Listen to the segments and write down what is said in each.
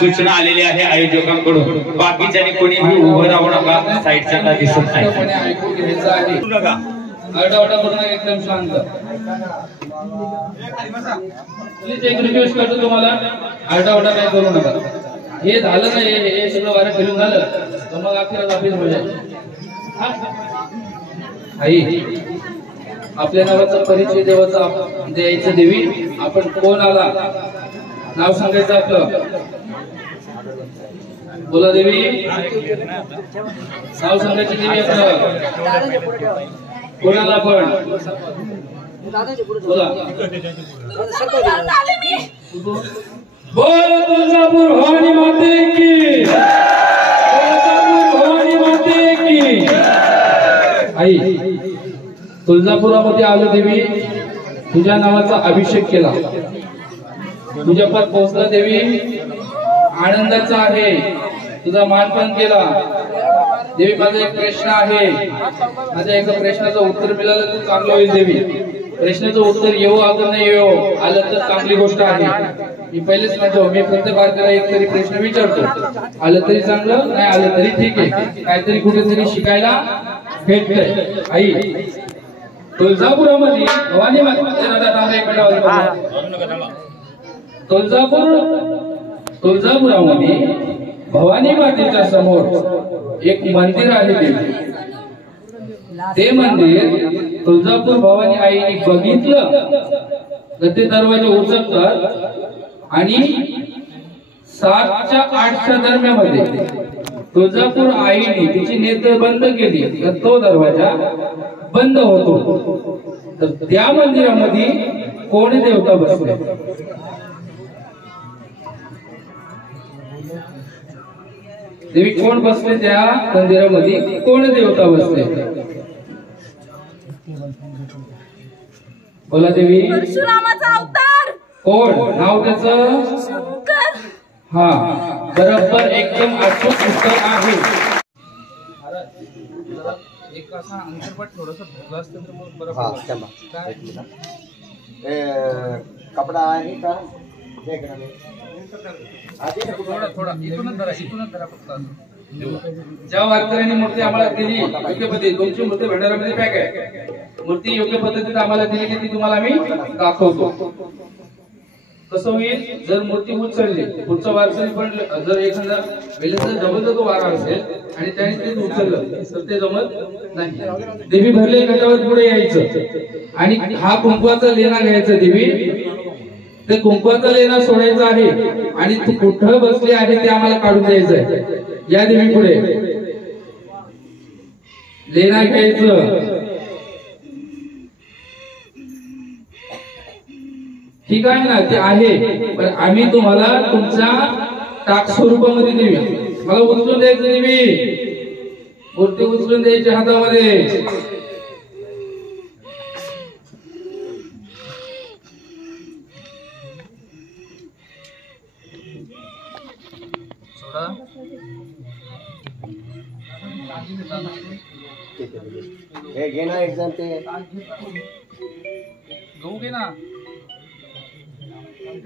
सूचना आलेली आहे आयोजकांकडून, बाकीच्यानी कोणीही उभं राहू नका, साईडच्या दिसत नाही. ऐकून घ्यायचं आहे, आरडाओरडा करू नका, एकदम शांत. प्लीज एक रिक्वेस्ट करतो तुम्हाला, आरडाओरडा काय करू नका. हे झालं नाही, हे सगळं वारं फिरून झालं तर मग अखेर ऑफिस होईल. आई, आपल्या नावाचा परिचय द्यायचं देवी. आपण कोण आला, नाव सांगायचं आपलं. बोला देवी, नाव सांगायची देवी आपलं. कोणाला पण बोला. बोल तुळजापूर भवानी माते की, तुळजापूर भवानी माते की. आई, तुळजापुरामध्ये आलो देवी, तुझ्या नावाचा अभिषेक केला, तुझ्या पद पोहोचला देवी, आनंदाचा आहे, तुझा मानपान केला देवी. माझा एक प्रश्न आहे, माझ्या एका प्रश्नाचं उत्तर मिळालं तर चांगलं होईल देवी. प्रश्नाचं उत्तर येऊ अगर नाही येऊ आलं तर चांगली गोष्ट आहे. मी पहिलेच म्हणतो, मी प्रत्येक बारकाला एक तरी प्रश्न विचारतो, आलं तरी चांगलं, नाही आलं तरी ठीक आहे, काहीतरी कुठेतरी शिकायला भेटतंय. आई, तुळजापुरामध्ये भवानी तुळजापुरामध्ये भवानी मातेच्या समोर एक मंदिर आहे. ते मंदिर तुळजापूर भवानी आईने बघितलं तर ते दरवाजे उचलतात आणि 7च्या 8च्या दरम्यान तुळजापूर आईने तिची नेत्र बंद केली तर तो दरवाजा बंद होतो. तर त्या मंदिरामध्ये कोण देवता बसले? देवी कोण बसले त्या मंदिरामध्ये? कोण देवता बसले? बोला देवी. परशुरामाचा अवतार. कोण नाव त्याचं? शंकर. हा, बरोबर, एकदम अचूक उत्तर आहे. एक असा अंतर्पट थोडंसं भोगला असतं तर मग बरोबर. कपडा आहे का? थोडा इथूनच धरा फक्त. ज्या वारकऱ्यांनी मूर्ती आम्हाला दिली योग्य पद्धतीने, तुमची मूर्ती भंडारामध्ये पॅक आहे, मूर्ती योग्य पद्धतीने आम्हाला दिली की ती तुम्हाला आम्ही दाखवतो. कसं होईल, जर मूर्ती उचलली, पुढचा वारकरी पण जर एखादा वेळेचा जमत तो वारा असेल आणि त्याने ते उचललं तर ते जमत नाही. देवी भरले घटावर पुढे यायचं आणि हा कुंकवाचा लेणा घ्यायचा देवी. ते कुंकवाचा लेणा सोडायचा आहे आणि तू कुठं बसले आहे ते आम्हाला काढून द्यायचं आहे. या देवी पुढे लेणा घ्यायचं. ठीक आहे ना, ते आहे, पण आम्ही तुम्हाला तुमच्या टाक स्वरूपामध्ये देवी. मला उचलून द्यायचं देवी, मूर्ती उचलून द्यायची हातामध्ये. हे घे ना एक्झाम, ते घेऊ घे ना. बोल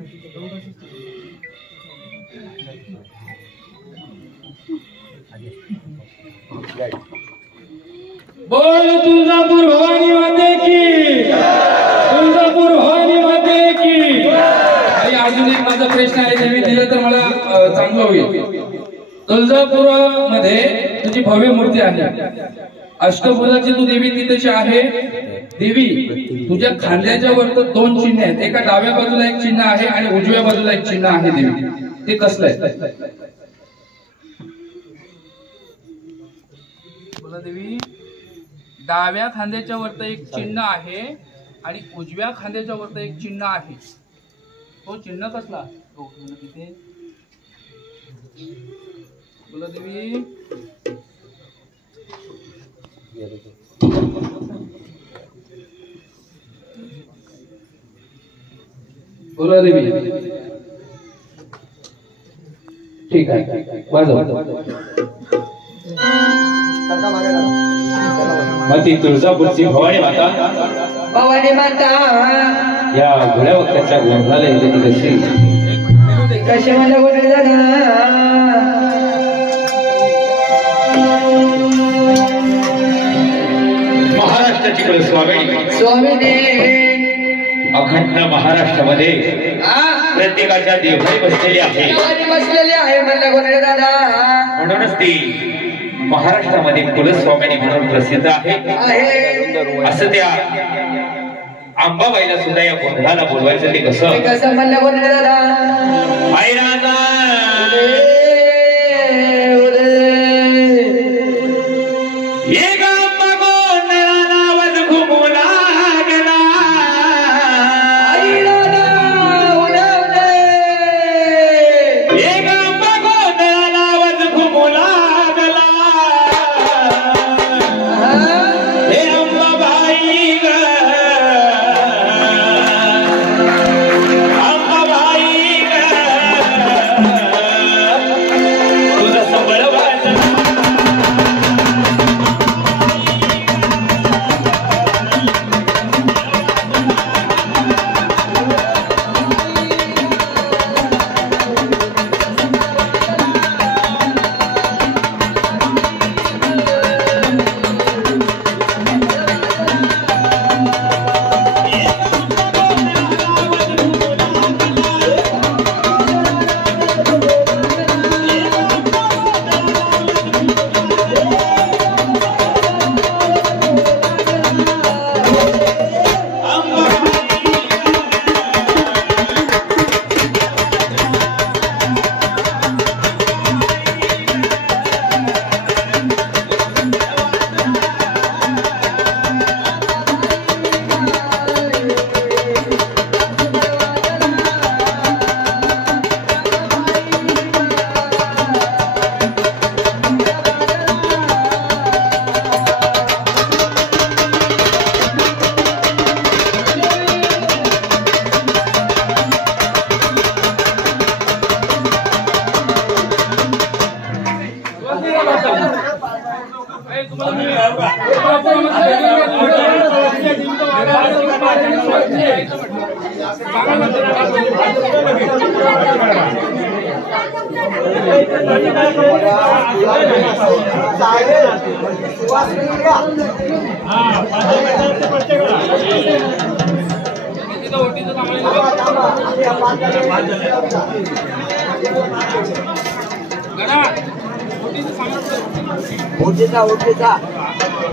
तुळजापूर भवानी माते की, तुळजापूर भवानी माते की. आणि अजून एक माझा प्रश्न आहे, देवी दिलं तर मला चांगलं होईल. तुळजापुरामध्ये तुझी भव्य मूर्ती आहे, अष्टभुजाची तू देवी तिथेची आहे. देवी तुझ्या खांद्याच्या वर दोन चिन्ह आहेत, एका डाव्या बाजूला एक चिन्ह आहे आणि उजव्या बाजूला एक चिन्ह आहे. देवी ते कसलं आहे? बोला देवी. डाव्या खांद्याच्या वरत एक चिन्ह आहे आणि उजव्या खांद्याच्या वरत एक चिन्ह आहे. तो चिन्ह कसला? तिथे बोला देवी. बोला देवी. ठीक आहे, वाजव. मग ती तुळजापूरची भवानी माता, भवानी माता या घोड्या वक्ताच्या गोंधळाला येते ती कशी? कशी मला बोलले दादा. महाराष्ट्राची कुलस्वामिनी स्वामीने अखंड महाराष्ट्रामध्ये प्रत्येकाच्या देवघरी बसलेली आहे. बसलेले आहे मला बोलले दादा. म्हणूनच ती महाराष्ट्रामध्ये कुलस्वामिनी म्हणून प्रसिद्ध आहे. असं त्या अंबाबाईला सुद्धा या गोंधळाला बोलवायचं ते कसं? कसं म्हणलं बोलले दादा. आई राजा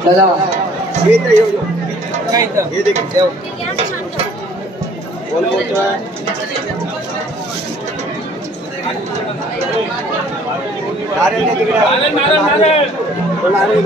चला नारळ